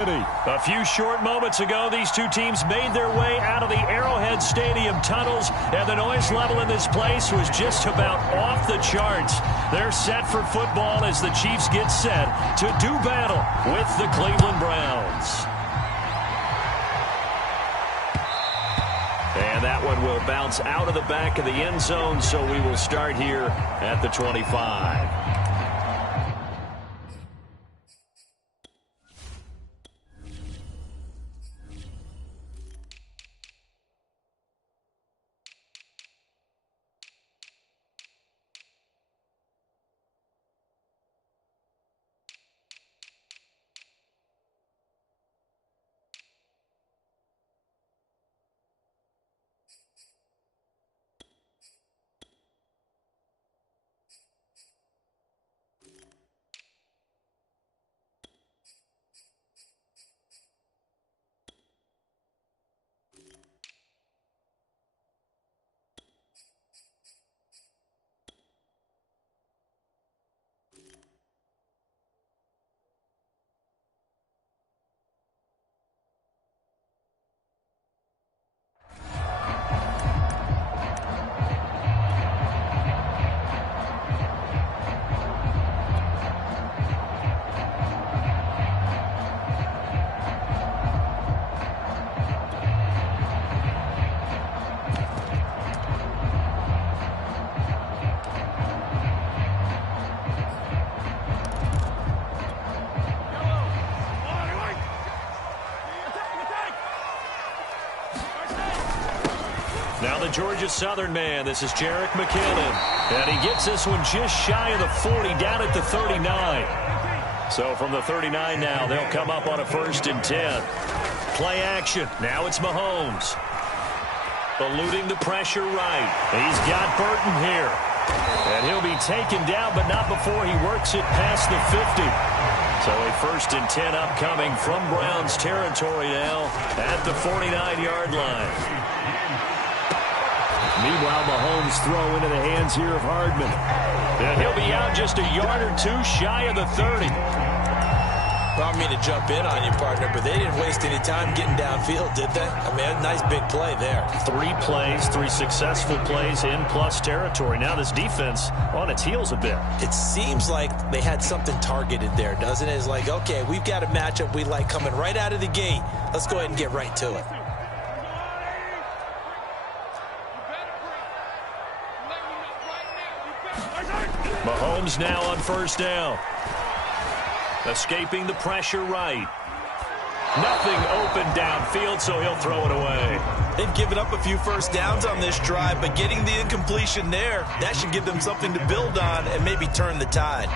A few short moments ago, these two teams made their way out of the Arrowhead Stadium tunnels, and the noise level in this place was just about off the charts. They're set for football as the Chiefs get set to do battle with the Cleveland Browns. And that one will bounce out of the back of the end zone, so we will start here at the 25. Now the Georgia Southern man, this is Jerick McKinnon. And he gets this one just shy of the 40, down at the 39. So from the 39 now, they'll come up on a 1st and 10. Play action. Now it's Mahomes. Eluding the pressure right. He's got Burton here. And he'll be taken down, but not before he works it past the 50. So a 1st and 10 upcoming from Browns territory now at the 49-yard line. Meanwhile, Mahomes throw into the hands here of Hardman. And he'll be out just a yard or two shy of the 30. Brought me to jump in on you, partner, but they didn't waste any time getting downfield, did they? I mean, a nice big play there. 3 plays, 3 successful plays in plus territory. Now this defense on its heels a bit. It seems like they had something targeted there, doesn't it? It's like, okay, we've got a matchup we like coming right out of the gate. Let's go ahead and get right to it. Mahomes now on 1st down. Escaping the pressure right. Nothing open downfield, so he'll throw it away. They've given up a few 1st downs on this drive, but getting the incompletion there, that should give them something to build on and maybe turn the tide.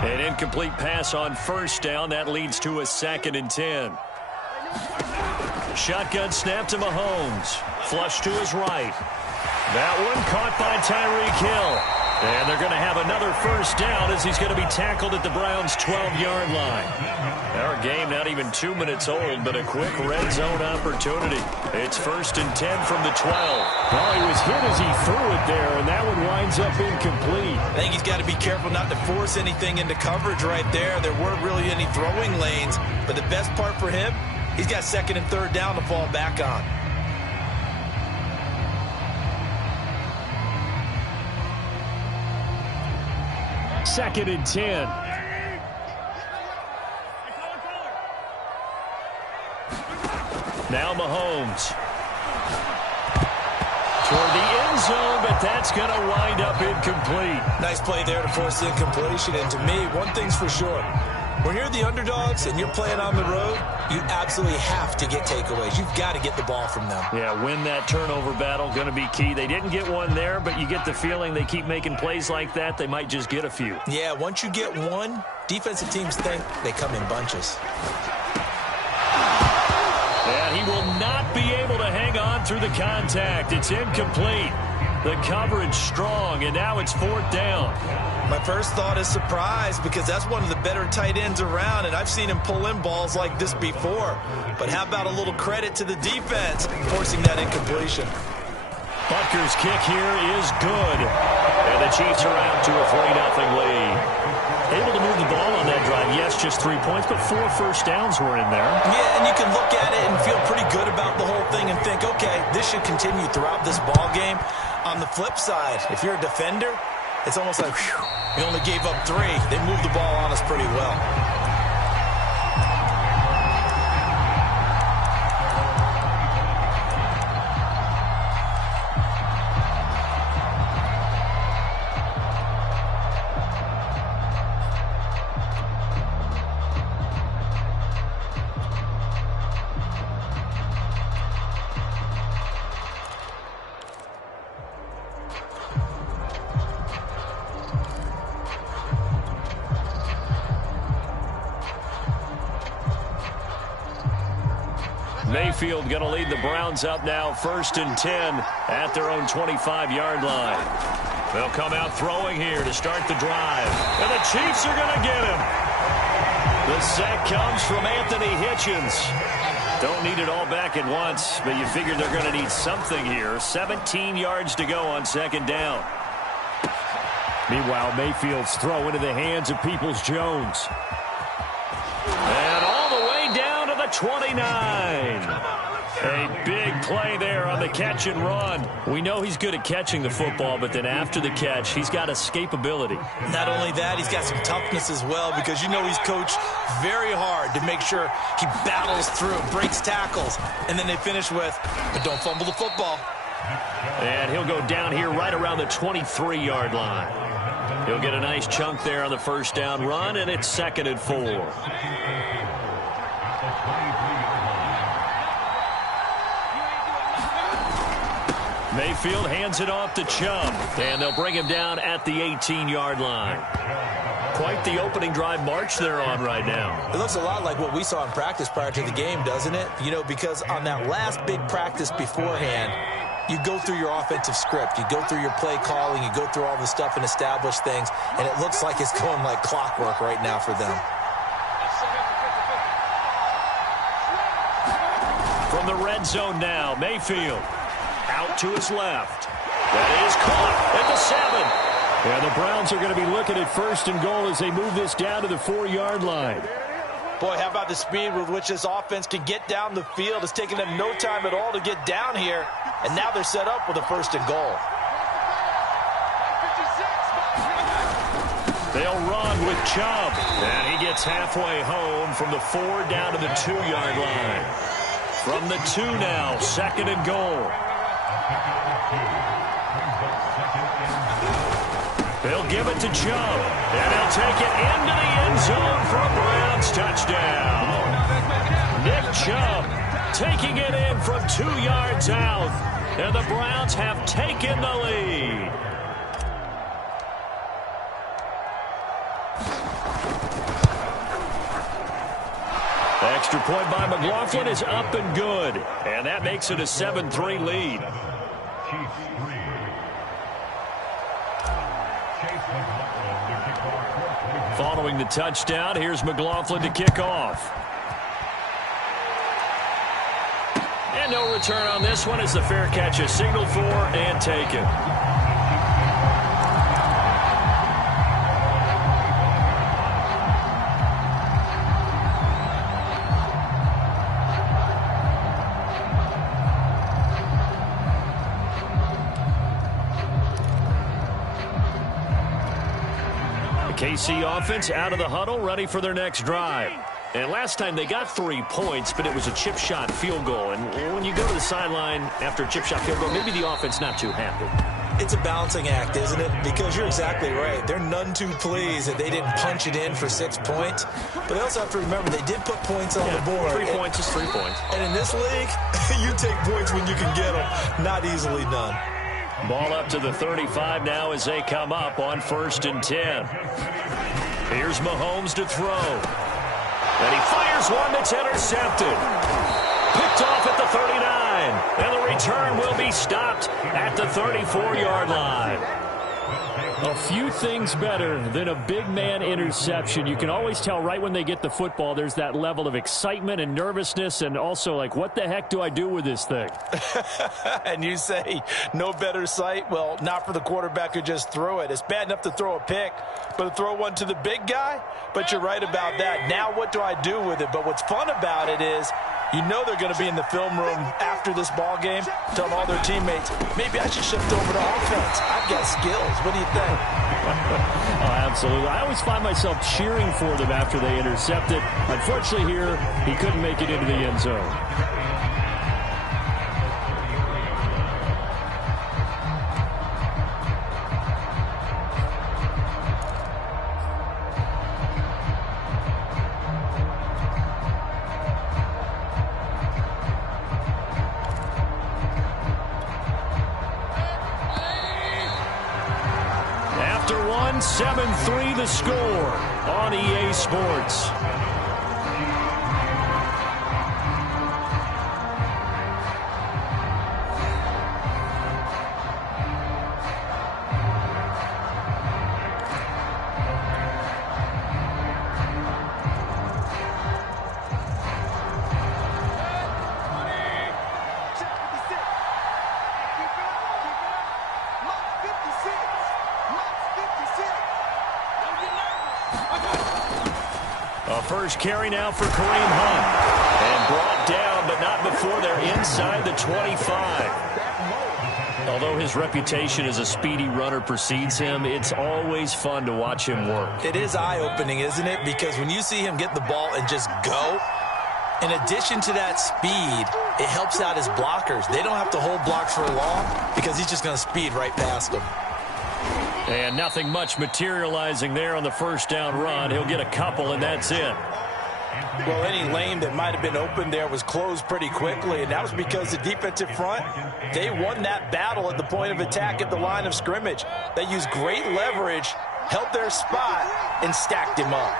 An incomplete pass on 1st down. That leads to a 2nd and 10. Shotgun snap to Mahomes. Flush to his right. That one caught by Tyreek Hill. And they're going to have another 1st down as he's going to be tackled at the Browns' 12-yard line. Our game not even 2 minutes old, but a quick red zone opportunity. It's 1st and 10 from the 12. Well, he was hit as he threw it there, and that one winds up incomplete. I think he's got to be careful not to force anything into coverage right there. There weren't really any throwing lanes, but the best part for him, he's got 2nd and 3rd down to fall back on. Second and 10. Now Mahomes. Toward the end zone, but that's going to wind up incomplete. Nice play there to force the incompletion. And to me, one thing's for sure. When you're the underdogs and you're playing on the road, you absolutely have to get takeaways. You've got to get the ball from them. Yeah, win that turnover battle, going to be key. They didn't get one there, but you get the feeling they keep making plays like that, they might just get a few. Yeah, once you get one, defensive teams think they come in bunches. And he will not be able to hang on through the contact. It's incomplete. The coverage strong, and now it's 4th down. My first thought is surprise because that's one of the better tight ends around, and I've seen him pull in balls like this before. But how about a little credit to the defense forcing that incompletion? Butker's kick here is good. And the Chiefs are out to a 3-0 lead. Able to move the ball on that drive. Yes, just 3 points, but 4 first downs were in there. Yeah, and you can look at it and feel pretty good about the whole thing and think, okay, this should continue throughout this ball game. On the flip side, if you're a defender, it's almost like, whew, we only gave up 3. They moved the ball on us pretty well. Mayfield going to lead the Browns up now, 1st and 10 at their own 25-yard line. They'll come out throwing here to start the drive. And the Chiefs are going to get him. The sack comes from Anthony Hitchens. Don't need it all back at once, but you figure they're going to need something here. 17 yards to go on 2nd down. Meanwhile, Mayfield's throw into the hands of Peoples-Jones. And all the way down to the 29. A big play there on the catch and run. We know he's good at catching the football, but then after the catch, he's got escapability. Not only that, he's got some toughness as well because you know he's coached very hard to make sure he battles through, breaks tackles, and then they finish with, but don't fumble the football. And he'll go down here right around the 23-yard line. He'll get a nice chunk there on the first down run, and it's 2nd and 4. Mayfield hands it off to Chubb, and they'll bring him down at the 18-yard line. Quite the opening drive march they're on right now. It looks a lot like what we saw in practice prior to the game, doesn't it? You know, because on that last big practice beforehand, you go through your offensive script, you go through your play calling, you go through all the stuff and establish things, and it looks like it's going like clockwork right now for them. From the red zone now, Mayfield out to his left. That is caught at the 7. Yeah, the Browns are going to be looking at 1st and goal as they move this down to the 4-yard line. Boy, how about the speed with which this offense can get down the field? It's taken them no time at all to get down here, and now they're set up with a 1st and goal. They'll run with Chubb, and he gets halfway home from the 4 down to the 2-yard line. From the 2 now, 2nd and goal. They'll give it to Chubb, and he'll take it into the end zone for a Browns touchdown. Nick Chubb taking it in from 2 yards out, and the Browns have taken the lead. Extra point by McLaughlin is up and good, and that makes it a 7-3 lead. Following the touchdown, here's McLaughlin to kick off. And no return on this one as the fair catch is signaled for and taken. KC offense out of the huddle, ready for their next drive. And last time they got 3 points, but it was a chip shot field goal. And when you go to the sideline after a chip shot field goal, maybe the offense not too happy. It's a balancing act, isn't it? Because you're exactly right. They're none too pleased that they didn't punch it in for 6 points. But they also have to remember they did put points on the board. 3 points is 3 points. And in this league, you take points when you can get them. Not easily done. Ball up to the 35 now as they come up on 1st and 10. Here's Mahomes to throw. And he fires one that's intercepted. Picked off at the 39. And the return will be stopped at the 34-yard line. A few things better than a big man interception. You can always tell right when they get the football, there's that level of excitement and nervousness, and also like, what the heck do I do with this thing? And you say no better sight? Well, not for the quarterback who just threw it. It's bad enough to throw a pick, but to throw one to the big guy? But you're right about that. Now what do I do with it? But what's fun about it is you know they're going to be in the film room after this ball game, telling all their teammates, maybe I should shift over to offense. I've got skills. What do you think? Oh, absolutely. I always find myself cheering for them after they intercept it. Unfortunately here, he couldn't make it into the end zone. After 7-3 the score on EA Sports. A first carry now for Kareem Hunt. And brought down, but not before they're inside the 25. Although his reputation as a speedy runner precedes him, it's always fun to watch him work. It is eye-opening, isn't it? Because when you see him get the ball and just go, in addition to that speed, it helps out his blockers. They don't have to hold blocks for long because he's just going to speed right past them. And nothing much materializing there on the first down run. He'll get a couple, and that's it. Well, any lane that might have been open there was closed pretty quickly, and that was because the defensive front, they won that battle at the point of attack at the line of scrimmage. They used great leverage, held their spot, and stacked him up.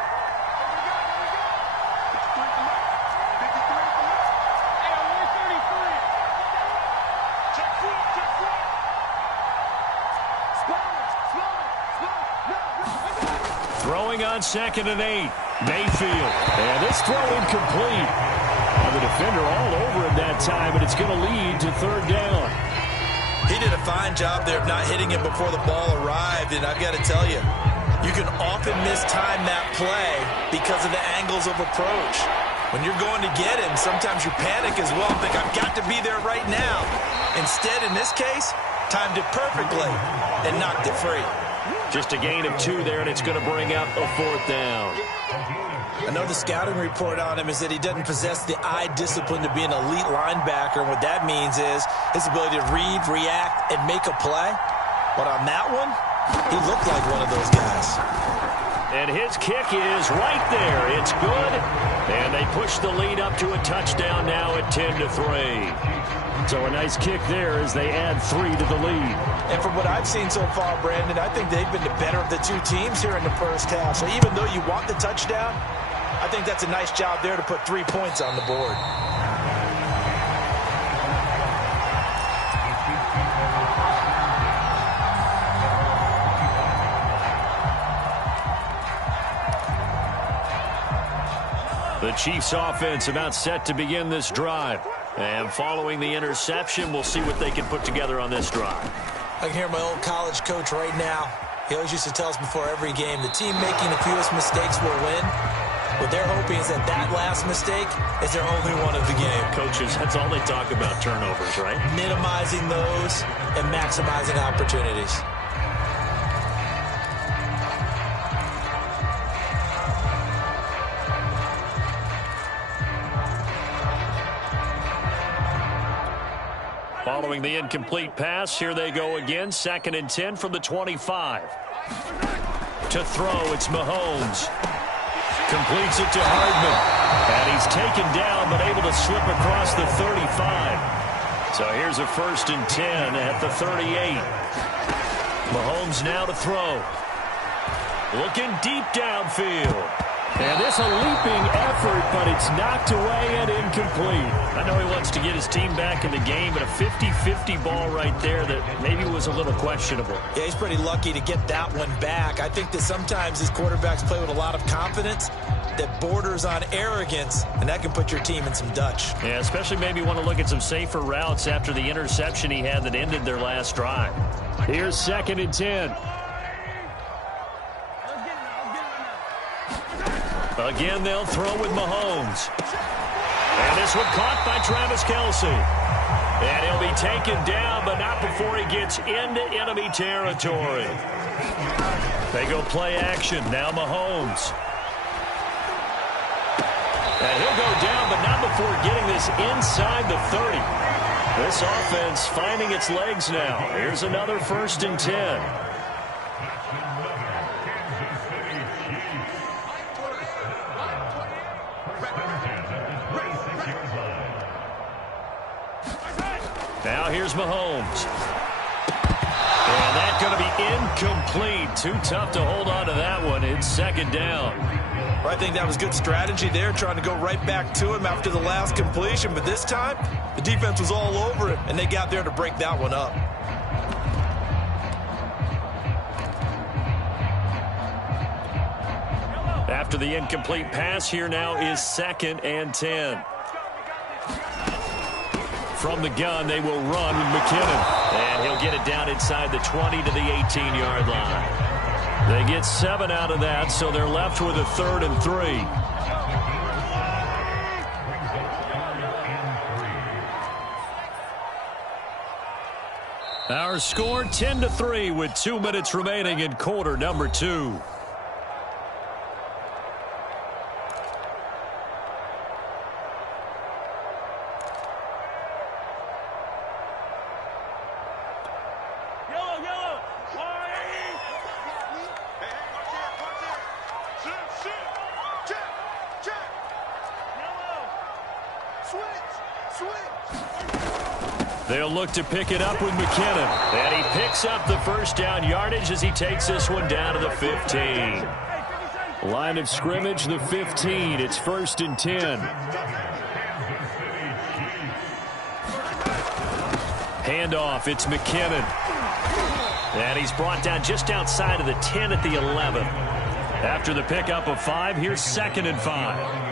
Throwing on 2nd and 8. Mayfield. And this throw incomplete. And the defender all over him that time, and it's going to lead to 3rd down. He did a fine job there of not hitting him before the ball arrived, and I've got to tell you, you can often mistime that play because of the angles of approach. When you're going to get him, sometimes you panic as well and think, I've got to be there right now. Instead, in this case, timed it perfectly and knocked it free. Just a gain of 2 there, and it's going to bring up a 4th down. I know the scouting report on him is that he doesn't possess the eye discipline to be an elite linebacker, and what that means is his ability to read, react, and make a play. But on that one, he looked like one of those guys. And his kick is right there. It's good, and they push the lead up to a touchdown now at 10-3. So a nice kick there as they add 3 to the lead. And from what I've seen so far, Brandon, I think they've been the better of the two teams here in the first half. So even though you want the touchdown, I think that's a nice job there to put 3 points on the board. The Chiefs offense about set to begin this drive. And following the interception, we'll see what they can put together on this drive. I can hear my old college coach right now. He always used to tell us before every game, the team making the fewest mistakes will win. What they're hoping is that that last mistake is their only one of the game. Coaches, that's all they talk about, turnovers, right? Minimizing those and maximizing opportunities. Following the incomplete pass, here they go again. 2nd and 10 from the 25. To throw, it's Mahomes. Completes it to Hardman. And he's taken down, but able to slip across the 35. So here's a 1st and 10 at the 38. Mahomes now to throw. Looking deep downfield. And this a leaping effort, but it's knocked away and incomplete. I know he wants to get his team back in the game, but a 50-50 ball right there that maybe was a little questionable. Yeah, he's pretty lucky to get that one back. I think that sometimes his quarterbacks play with a lot of confidence that borders on arrogance, and that can put your team in some Dutch. Yeah, especially maybe want to look at some safer routes after the interception he had that ended their last drive. Here's 2nd and 10. Again, they'll throw with Mahomes. And this one caught by Travis Kelce. And he'll be taken down, but not before he gets into enemy territory. They go play action. Now Mahomes. And he'll go down, but not before getting this inside the 30. This offense finding its legs now. Here's another 1st and 10. Now here's Mahomes. And that's going to be incomplete. Too tough to hold on to that one. It's 2nd down. Well, I think that was good strategy there, trying to go right back to him after the last completion. But this time, the defense was all over it, and they got there to break that one up. After the incomplete pass, here now is 2nd and 10. From the gun, they will run with McKinnon. And he'll get it down inside the 20 to the 18-yard line. They get 7 out of that, so they're left with a 3rd and 3. Our score 10-3 with 2 minutes remaining in quarter number 2. They'll look to pick it up with McKinnon. And he picks up the 1st down yardage as he takes this one down to the 15. Line of scrimmage, the 15. It's 1st and 10. Handoff, it's McKinnon. And he's brought down just outside of the 10 at the 11. After the pickup of 5, here's 2nd and 5.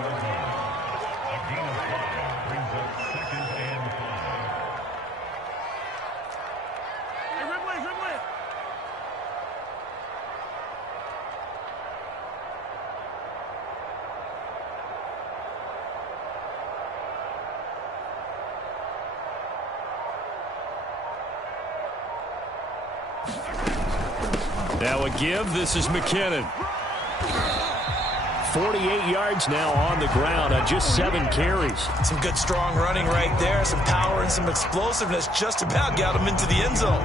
Now a give. This is McKinnon. 48 yards now on the ground on just 7 carries. Some good strong running right there. Some power and some explosiveness just about got him into the end zone.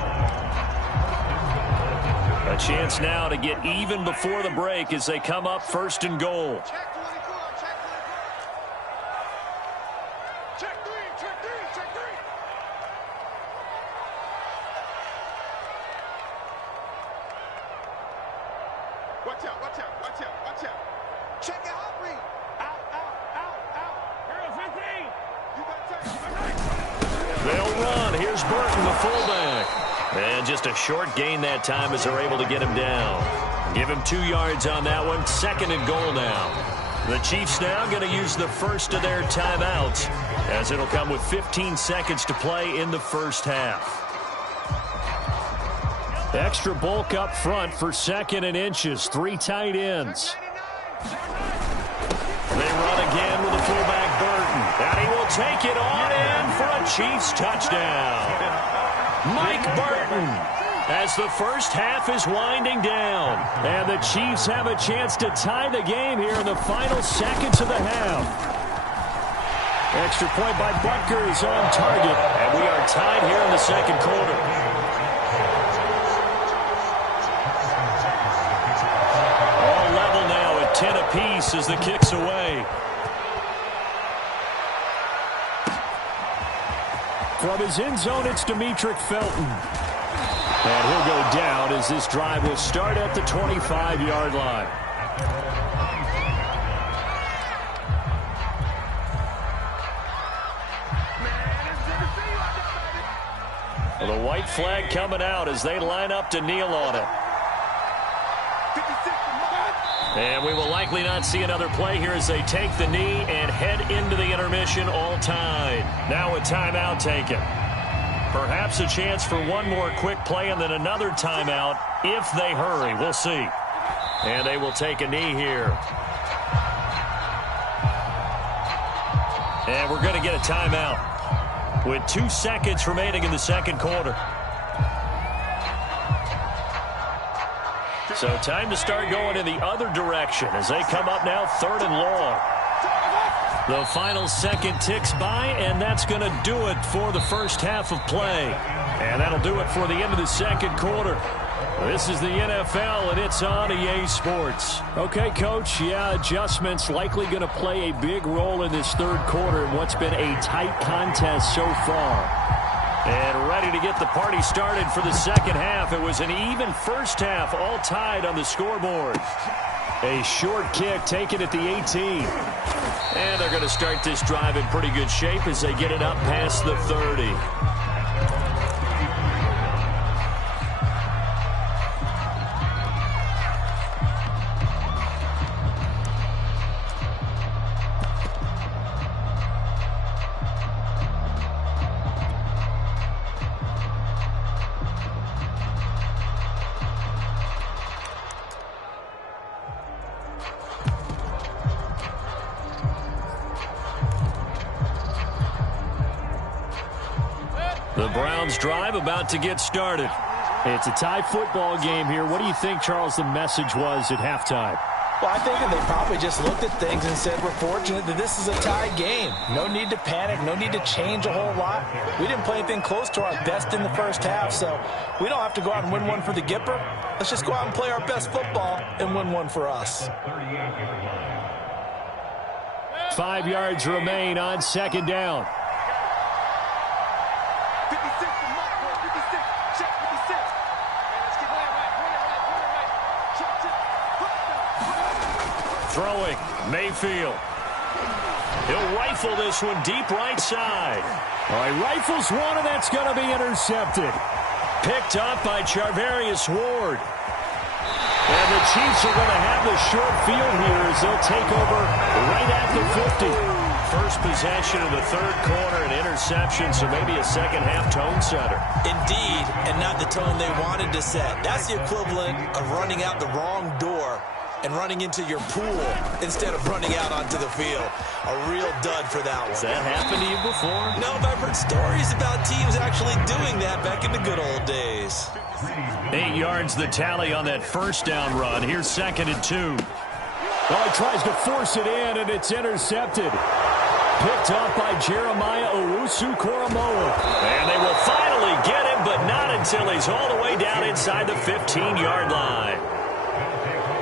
A chance now to get even before the break as they come up 1st and goal. They'll run. Here's Burton, the fullback. And just a short gain that time as they're able to get him down. Give him 2 yards on that one. 2nd and goal now. The Chiefs now going to use the first of their timeouts as it'll come with 15 seconds to play in the 1st half. Extra bulk up front for 2nd and inches. 3 tight ends. They run again with the fullback Burton. And he will take it on in for a Chiefs touchdown. Mike Burton as the 1st half is winding down. And the Chiefs have a chance to tie the game here in the final seconds of the half. Extra point by Butker is on target. And we are tied here in the 2nd quarter. All level now at 10 apiece as the kick's away. From his end zone, it's Demetric Felton. And he'll go down as this drive will start at the 25-yard line. the white flag coming out as they line up to kneel on it. And we will likely not see another play here as they take the knee and head into the intermission all tied. Now a timeout taken. Perhaps a chance for one more quick play and then another timeout if they hurry. We'll see. And they will take a knee here. And we're going to get a timeout with 2 seconds remaining in the second quarter. So time to start going in the other direction as they come up now 3rd and long. The final second ticks by, and that's going to do it for the first half of play. And that'll do it for the end of the second quarter. This is the NFL, and it's on EA Sports. Okay, Coach, yeah, adjustments likely going to play a big role in this third quarter in what's been a tight contest so far. And ready to get the party started for the second half. It was an even first half, all tied on the scoreboard. A short kick taken at the 18. And they're going to start this drive in pretty good shape as they get it up past the 30. The Browns drive about to get started. It's a tie football game here. What do you think, Charles, the message was at halftime? Well, I think that they probably just looked at things and said, we're fortunate that this is a tie game. No need to panic. No need to change a whole lot. We didn't play anything close to our best in the first half, so we don't have to go out and win one for the Gipper. Let's just go out and play our best football and win one for us. 5 yards remain on second down. Throwing, Mayfield. He'll rifle this one deep right side. All right, rifles one, and that's going to be intercepted. Picked up by Charvarius Ward. And the Chiefs are going to have the short field here as they'll take over right at the 50. First possession of the third quarter, an interception, so maybe a second-half tone setter. Indeed, and not the tone they wanted to set. That's the equivalent of running out the wrong door and running into your pool instead of running out onto the field. A real dud for that one. Has that happened to you before? No, but I've heard stories about teams actually doing that back in the good old days. 8 yards the tally on that first down run. Here's 2nd and 2. Well, he tries to force it in, and it's intercepted. Picked up by Jeremiah Owusu-Koramoah. And they will finally get him, but not until he's all the way down inside the 15-yard line.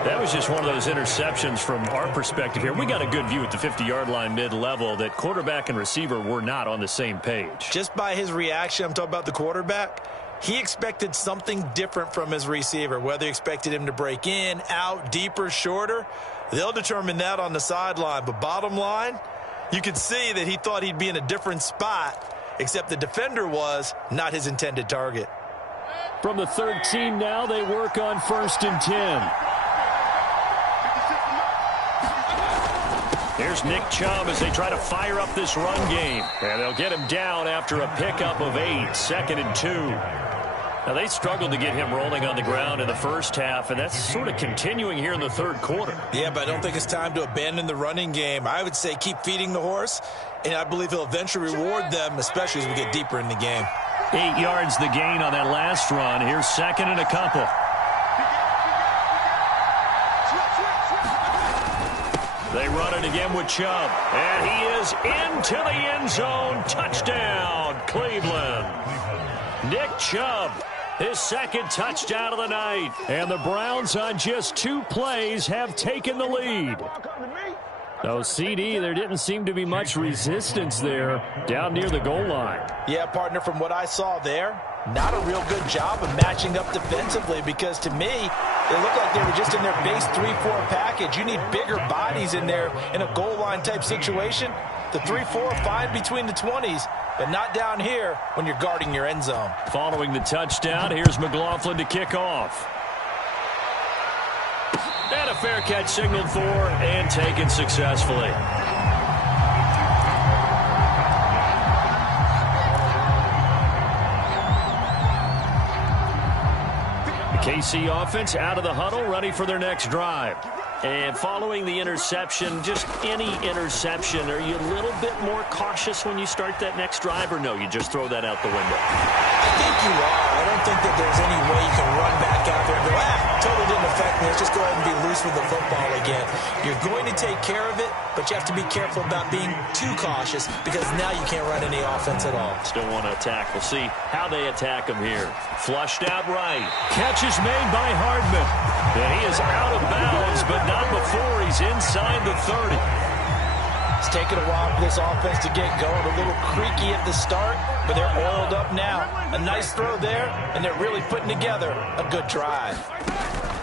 That was just one of those interceptions from our perspective here. We got a good view at the 50-yard line mid-level that quarterback and receiver were not on the same page. Just by his reaction, I'm talking about the quarterback, he expected something different from his receiver. Whether he expected him to break in, out, deeper, shorter, they'll determine that on the sideline. But bottom line, you could see that he thought he'd be in a different spot, except the defender was not his intended target. From the 13 now, they work on 1st and 10. Here's Nick Chubb as they try to fire up this run game. And they'll get him down after a pickup of 8, 2nd and 2. Now, they struggled to get him rolling on the ground in the first half, and that's sort of continuing here in the third quarter. Yeah, but I don't think it's time to abandon the running game. I would say keep feeding the horse, and I believe he'll eventually reward them, especially as we get deeper in the game. 8 yards the gain on that last run. Here's 2nd and a couple. They run it again with Chubb. And he is into the end zone. Touchdown, Cleveland. Nick Chubb, his second touchdown of the night. And the Browns on just 2 plays have taken the lead. So, CD, there didn't seem to be much resistance there down near the goal line. Yeah, partner, from what I saw there, not a real good job of matching up defensively because to me, it looked like they were just in their base 3-4 package. You need bigger bodies in there in a goal line type situation. The 3-4 fine between the 20s, but not down here when you're guarding your end zone. Following the touchdown, here's McLaughlin to kick off. And a fair catch signaled for and taken successfully. The KC offense out of the huddle, ready for their next drive. And following the interception, just any interception, are you a little bit more cautious when you start that next drive, or no, you just throw that out the window? I think you are. I don't think that there's any way you can run back out there and go, totally didn't affect me. Let's just go ahead and be loose with the football again. You're going to take care of it, but you have to be careful about being too cautious because now you can't run any offense at all. Still want to attack. We'll see how they attack him here. Flushed out right. Catch is made by Hardman. And he is out of bounds, but not before he's inside the 30. It's taken a while for this offense to get going. A little creaky at the start, but they're oiled up now. A nice throw there, and they're really putting together a good drive.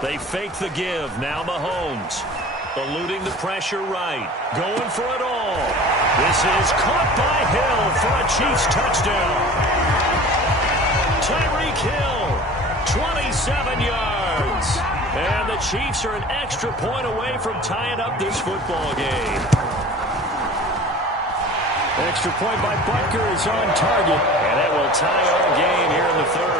They fake the give. Now Mahomes. Eluding the pressure right. Going for it all. This is caught by Hill for a Chiefs touchdown. Tyreek Hill, 27 yards. And the Chiefs are an extra point away from tying up this football game. Extra point by Butker is on target. And it will tie our game here in the third.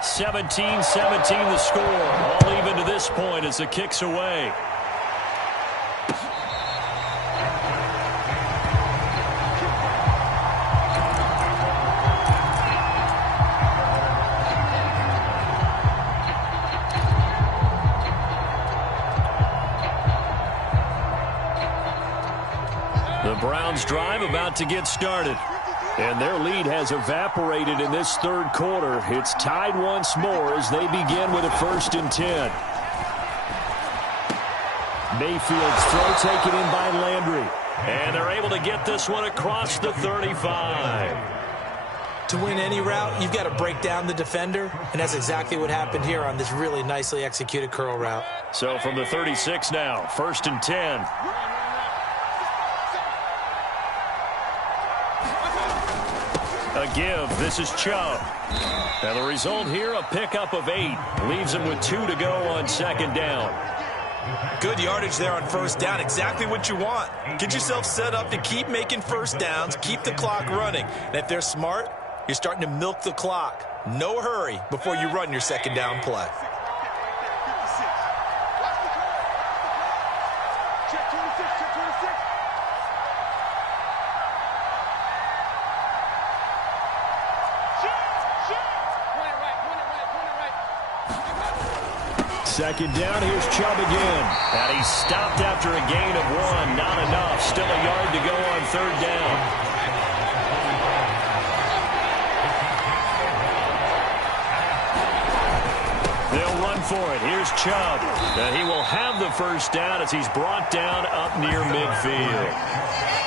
(17-17) the score. All even to this point as the kick's away. The Browns drive about to get started. And their lead has evaporated in this third quarter. It's tied once more as they begin with a 1st and 10. Mayfield's throw taken in by Landry. And they're able to get this one across the 35. To win any route, you've got to break down the defender, and that's exactly what happened here on this really nicely executed curl route. So from the 36 now, 1st and 10. A give. This is Chubb. And the result here, a pickup of 8. Leaves him with 2 to go on 2nd down. Good yardage there on 1st down. Exactly what you want. Get yourself set up to keep making 1st downs, keep the clock running. And if they're smart, you're starting to milk the clock. No hurry before you run your 2nd down play. Second down, here's Chubb again. And he's stopped after a gain of 1. Not enough. Still a yard to go on 3rd down. They'll run for it. Here's Chubb. And he will have the 1st down as he's brought down up near midfield.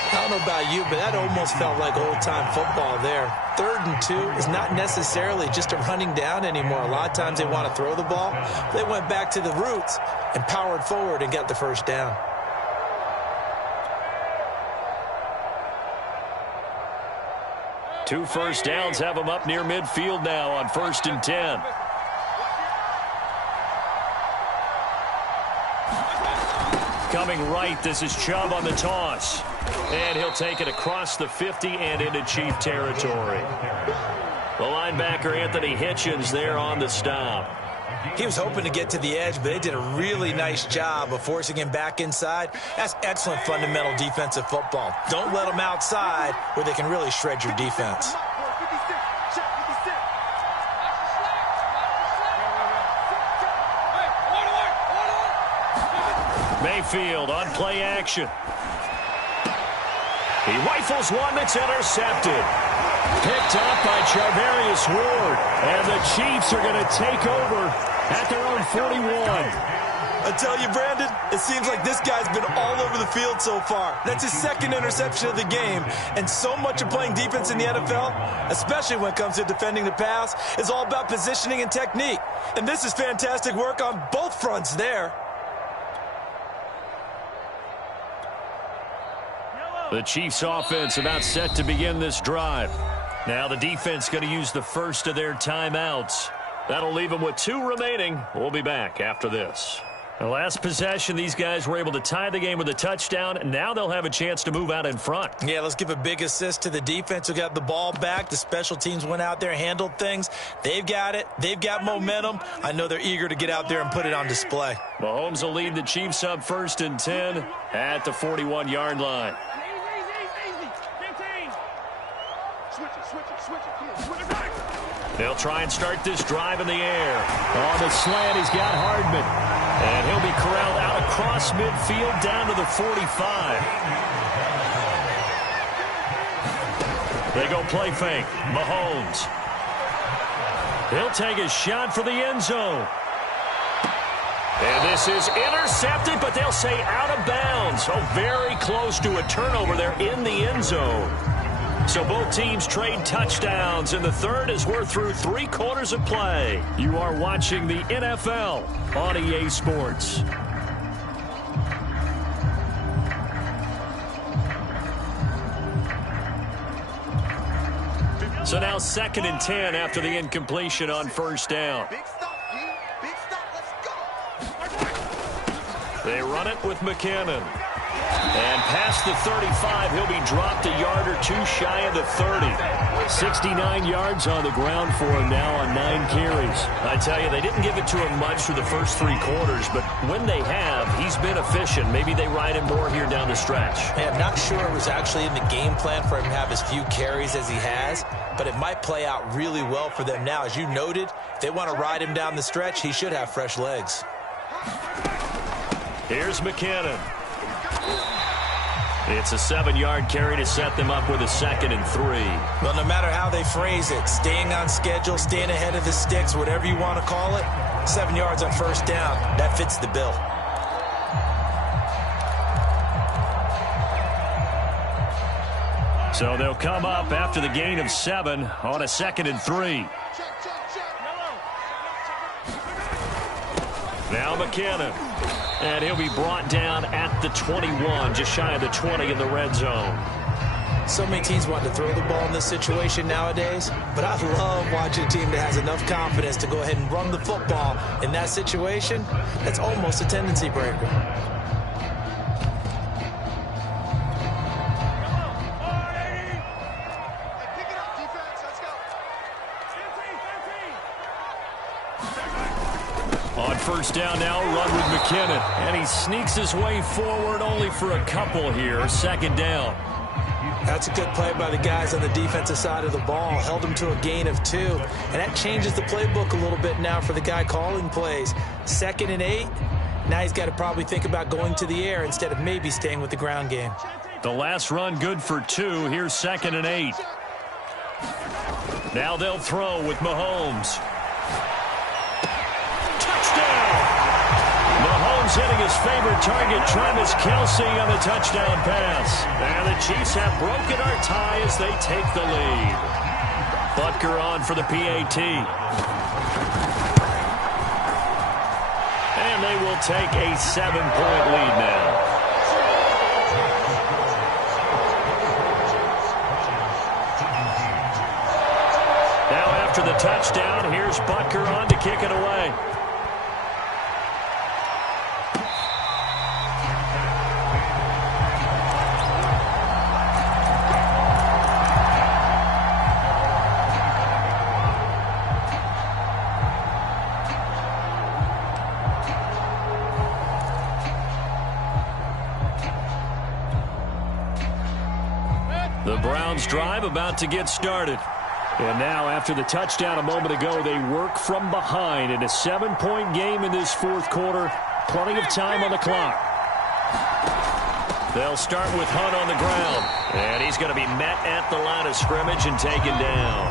I don't know about you, but that almost felt like old-time football there. 3rd and 2 is not necessarily just a running down anymore. A lot of times they want to throw the ball. They went back to the roots and powered forward and got the 1st down. Two 1st downs have them up near midfield now on 1st and 10. Coming right, this is Chubb on the toss. And he'll take it across the 50 and into Chief territory. The linebacker, Anthony Hitchens, there on the stop. He was hoping to get to the edge, but they did a really nice job of forcing him back inside. That's excellent fundamental defensive football. Don't let them outside where they can really shred your defense. Mayfield on play action. He rifles one that's intercepted. Picked up by Charvarius Ward. And the Chiefs are going to take over at their own 41. I tell you, Brandon, it seems like this guy's been all over the field so far. That's his second interception of the game. And so much of playing defense in the NFL, especially when it comes to defending the pass, is all about positioning and technique. And this is fantastic work on both fronts there. The Chiefs offense about set to begin this drive. Now the defense going to use the first of their timeouts. That'll leave them with 2 remaining. We'll be back after this. The last possession, these guys were able to tie the game with a touchdown, and now they'll have a chance to move out in front. Yeah, let's give a big assist to the defense who got the ball back. The special teams went out there, handled things. They've got it. They've got momentum. I know they're eager to get out there and put it on display. Mahomes will lead the Chiefs up 1st and 10 at the 41-yard line. They'll try and start this drive in the air. On the slant, he's got Hardman. And he'll be corralled out across midfield down to the 45. They go play fake. Mahomes. He'll take a shot for the end zone. And this is intercepted, but they'll say out of bounds. Oh, very close to a turnover there in the end zone. So both teams trade touchdowns in the third as we're through 3 quarters of play. You are watching the NFL on EA Sports. So now 2nd and 10 after the incompletion on 1st down. They run it with McKinnon. And past the 35, he'll be dropped a yard or 2 shy of the 30. 69 yards on the ground for him now on 9 carries. I tell you, they didn't give it to him much for the first 3 quarters, but when they have, he's been efficient. Maybe they ride him more here down the stretch. Hey, I'm not sure it was actually in the game plan for him to have as few carries as he has, but it might play out really well for them now. As you noted, if they want to ride him down the stretch, he should have fresh legs. Here's McKinnon. It's a 7-yard carry to set them up with a 2nd and 3. Well, no matter how they phrase it, staying on schedule, staying ahead of the sticks, whatever you want to call it, 7 yards on 1st down, that fits the bill. So they'll come up after the gain of 7 on a 2nd and 3. Now McKinnon. And he'll be brought down at the 21, just shy of the 20 in the red zone. So many teams want to throw the ball in this situation nowadays, but I love watching a team that has enough confidence to go ahead and run the football in that situation. That's almost a tendency breaker. On 1st down now, run with McKinnon. And he sneaks his way forward only for a couple here. 2nd down. That's a good play by the guys on the defensive side of the ball. Held him to a gain of 2. And that changes the playbook a little bit now for the guy calling plays. 2nd and 8. Now he's got to probably think about going to the air instead of maybe staying with the ground game. The last run good for 2. Here's 2nd and 8. Now they'll throw with Mahomes. Mahomes hitting his favorite target, Travis Kelce, on the touchdown pass. And the Chiefs have broken our tie as they take the lead. Butker on for the PAT. And they will take a 7-point lead now. Now after the touchdown, here's Butker on to kick it away. The Browns drive about to get started. And now after the touchdown a moment ago, they work from behind in a 7-point game in this 4th quarter. Plenty of time on the clock. They'll start with Hunt on the ground. And he's going to be met at the line of scrimmage and taken down.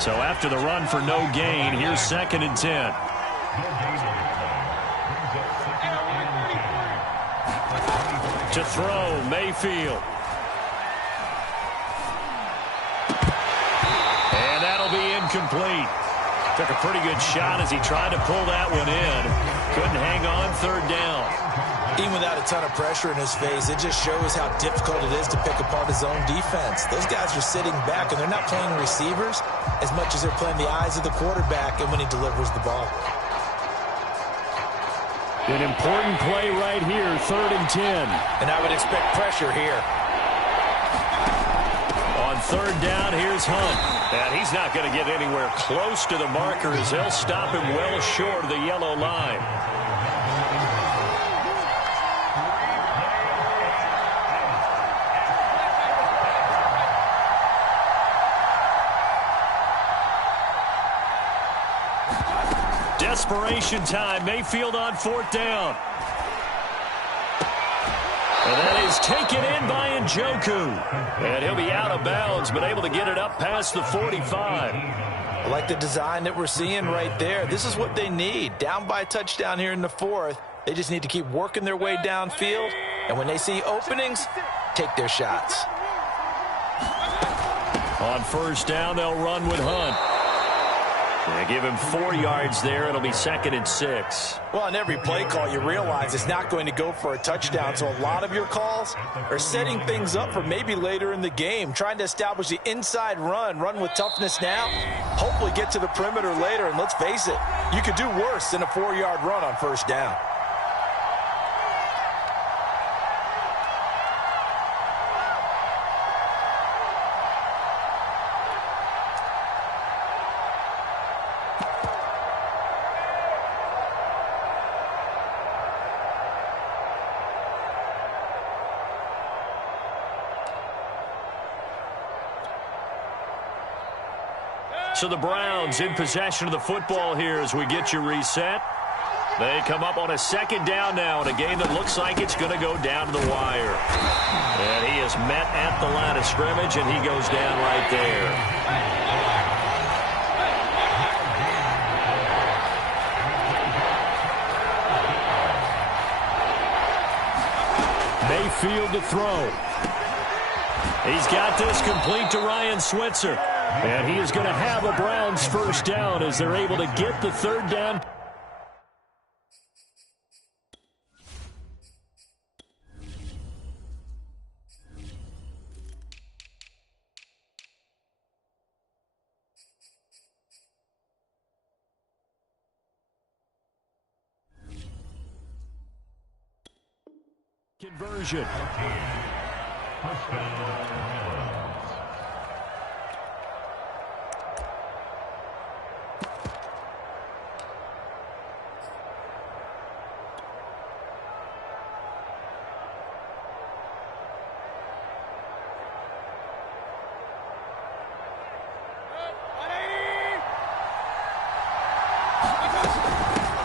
So after the run for no gain, here's 2nd and 10. To throw, Mayfield. And that'll be incomplete. Took a pretty good shot as he tried to pull that one in. Couldn't hang on, third down. Even without a ton of pressure in his face, it just shows how difficult it is to pick apart his own defense. Those guys are sitting back, and they're not playing receivers as much as they're playing the eyes of the quarterback and when he delivers the ball. An important play right here, 3rd and 10. And I would expect pressure here. On 3rd down, here's Hunt. And he's not going to get anywhere close to the marker as they'll stop him well short of the yellow line. Desperation time. Mayfield on 4th down. And that is taken in by Njoku. And he'll be out of bounds, but able to get it up past the 45. I like the design that we're seeing right there. This is what they need. Down by a touchdown here in the 4th. They just need to keep working their way downfield. And when they see openings, take their shots. On 1st down, they'll run with Hunt. They give him 4 yards there. It'll be 2nd and 6. Well, on every play call, you realize it's not going to go for a touchdown. So a lot of your calls are setting things up for maybe later in the game, trying to establish the inside run with toughness now, hopefully get to the perimeter later. And let's face it, you could do worse than a 4-yard run on 1st down. So the Browns in possession of the football here as we get you reset. They come up on a 2nd down now in a game that looks like it's going to go down to the wire. And he is met at the line of scrimmage, and he goes down right there. Mayfield to throw. He's got this complete to Ryan Switzer. And he is going to have a Browns 1st down as they're able to get the 3rd down. Conversion.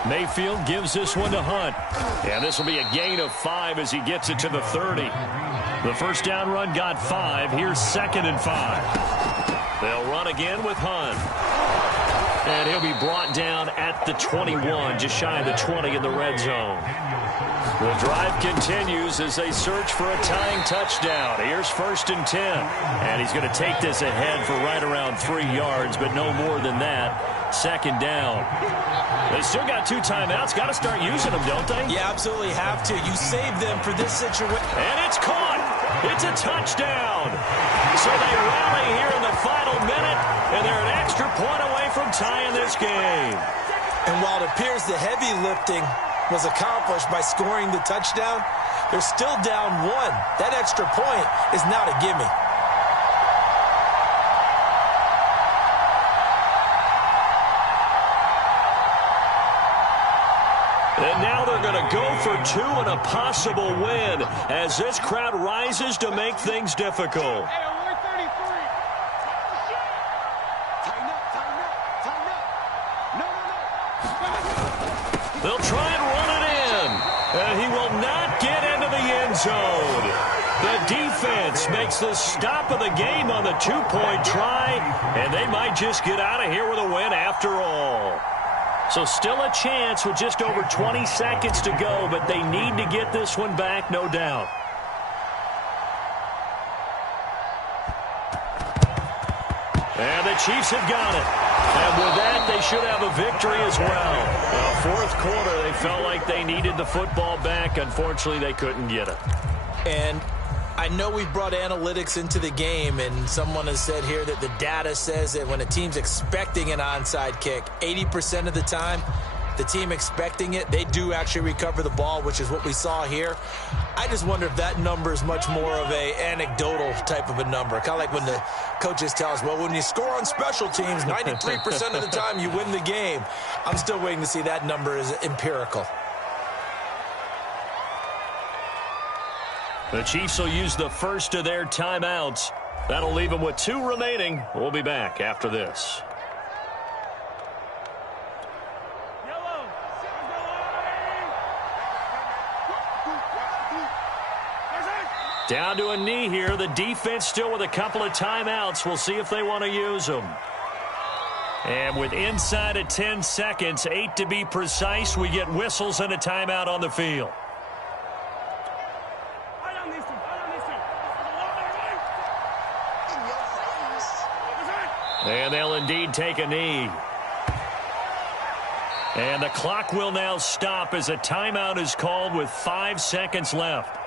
Mayfield gives this one to Hunt. And this will be a gain of 5 as he gets it to the 30. The 1st down run got 5. Here's 2nd and 5. They'll run again with Hunt. And he'll be brought down at the 21, just shy of the 20 in the red zone. The drive continues as they search for a tying touchdown. Here's 1st and 10. And he's going to take this ahead for right around 3 yards, but no more than that. 2nd down. They still got 2 timeouts. Got to start using them, don't they? Yeah, absolutely have to. You save them for this situation. And it's caught. It's a touchdown. So they rally here in the final minute, and they're an extra point away from tying this game. And while it appears the heavy lifting was accomplished by scoring the touchdown, they're still down 1. That extra point is not a gimme. And now they're going to go for 2 and a possible win as this crowd rises to make things difficult. They'll try and run it in. And he will not get into the end zone. The defense makes the stop of the game on the 2-point try, and they might just get out of here with a win after all. So still a chance with just over 20 seconds to go, but they need to get this one back, no doubt. And the Chiefs have got it. And with that, they should have a victory as well. Fourth quarter, they felt like they needed the football back. Unfortunately, they couldn't get it. And I know we've brought analytics into the game, and someone has said here that the data says that when a team's expecting an onside kick, 80% of the time, the team expecting it, they do actually recover the ball, which is what we saw here. I just wonder if that number is much more of a anecdotal type of a number. Kind of like when the coaches tell us, well, when you score on special teams, 93% of the time you win the game. I'm still waiting to see that number is empirical. The Chiefs will use the first of their timeouts. That'll leave them with 2 remaining. We'll be back after this. Down to a knee here. The defense still with a couple of timeouts. We'll see if they want to use them. And with inside of 10 seconds, 8 to be precise, we get whistles and a timeout on the field. And they'll indeed take a knee. And the clock will now stop as a timeout is called with 5 seconds left.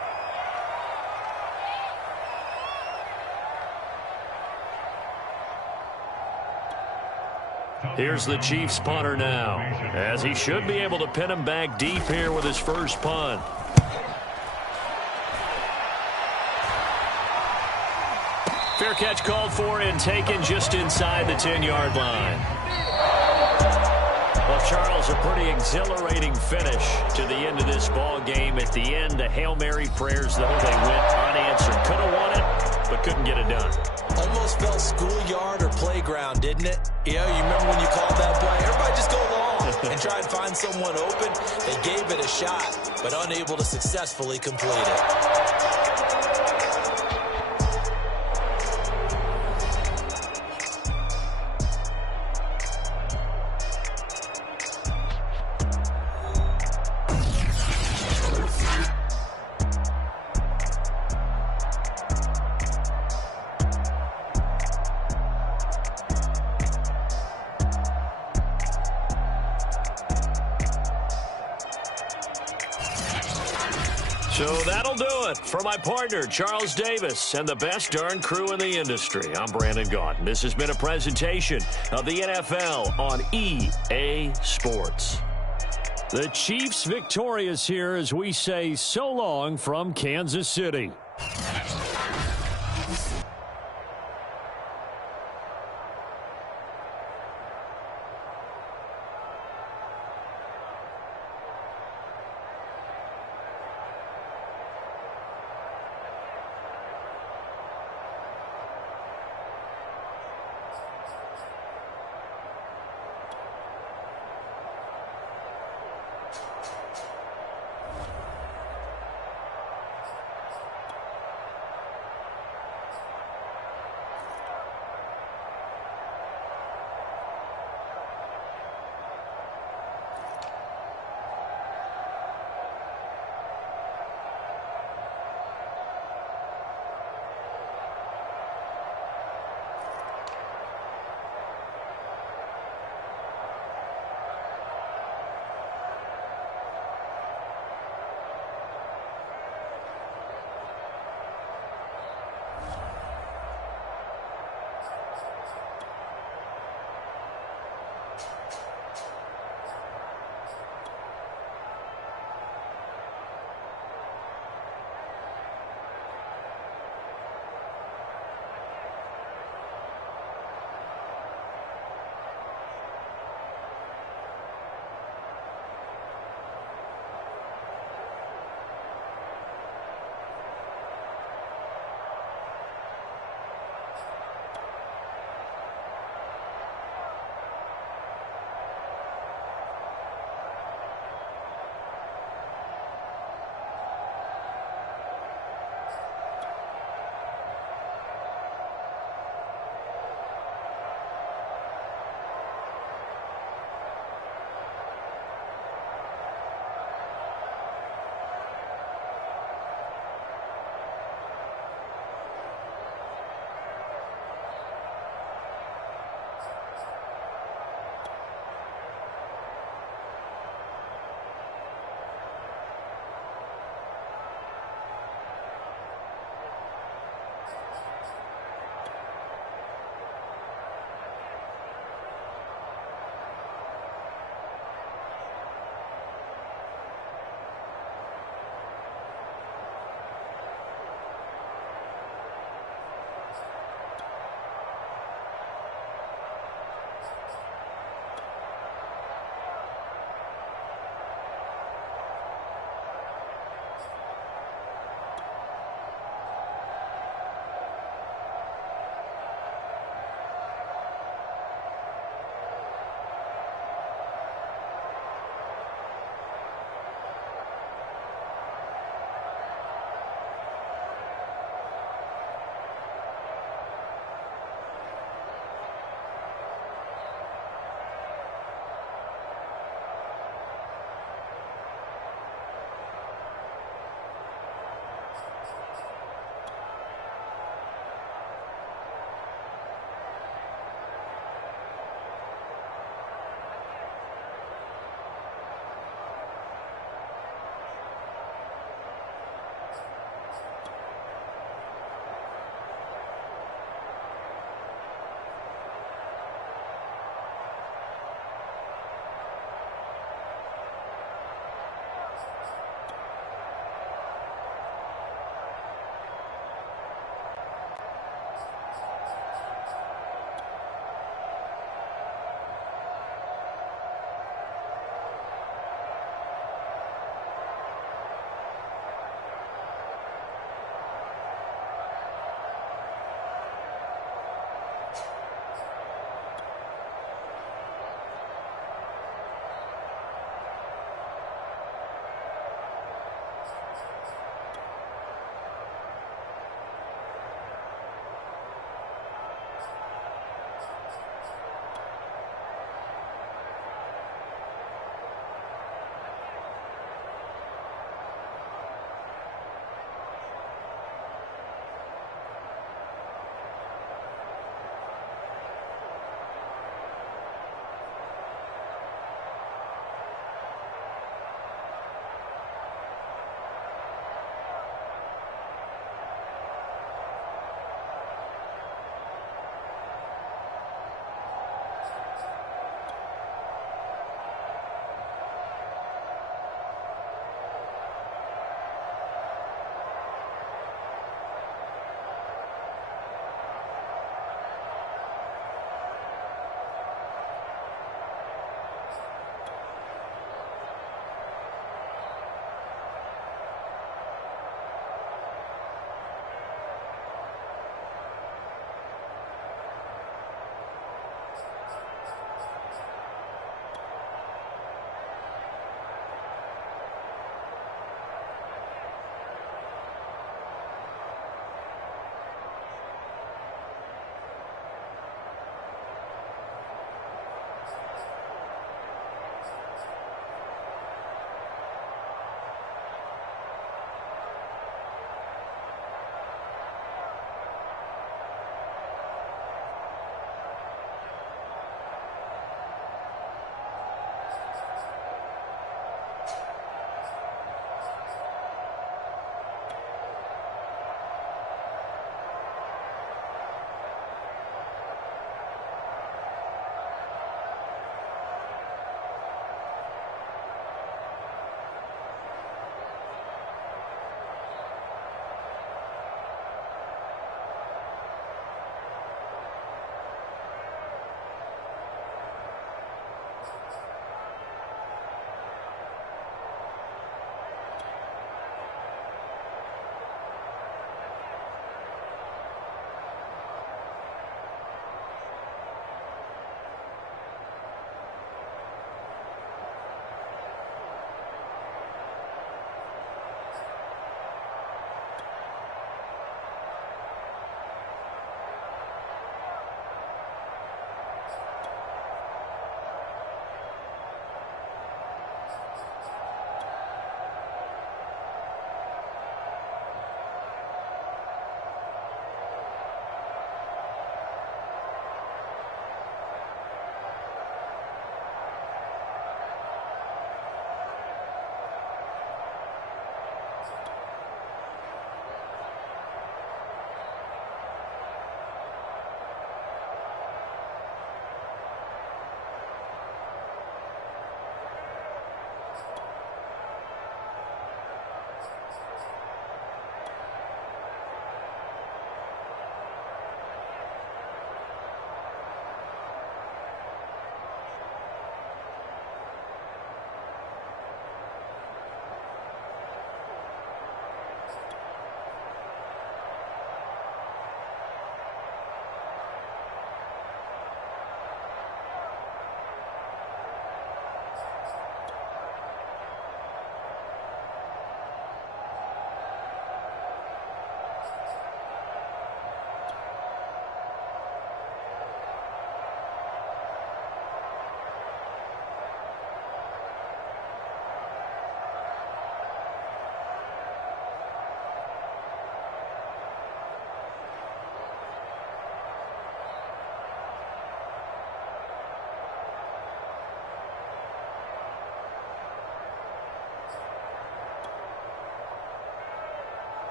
Here's the Chiefs punter now, as he should be able to pin him back deep here with his first punt. Fair catch called for and taken just inside the 10-yard line. Well, Charles, a pretty exhilarating finish to the end of this ball game. At the end, the Hail Mary prayers, though, they went unanswered. Could have won it, but couldn't get it done. Almost felt schoolyard or playground, didn't it? You know, you remember when you called that play? Everybody just go long and try and find someone open. They gave it a shot, but unable to successfully complete it. So that'll do it for my partner, Charles Davis, and the best darn crew in the industry. I'm Brandon Gaudin. This has been a presentation of the NFL on EA Sports. The Chiefs victorious here as we say so long from Kansas City.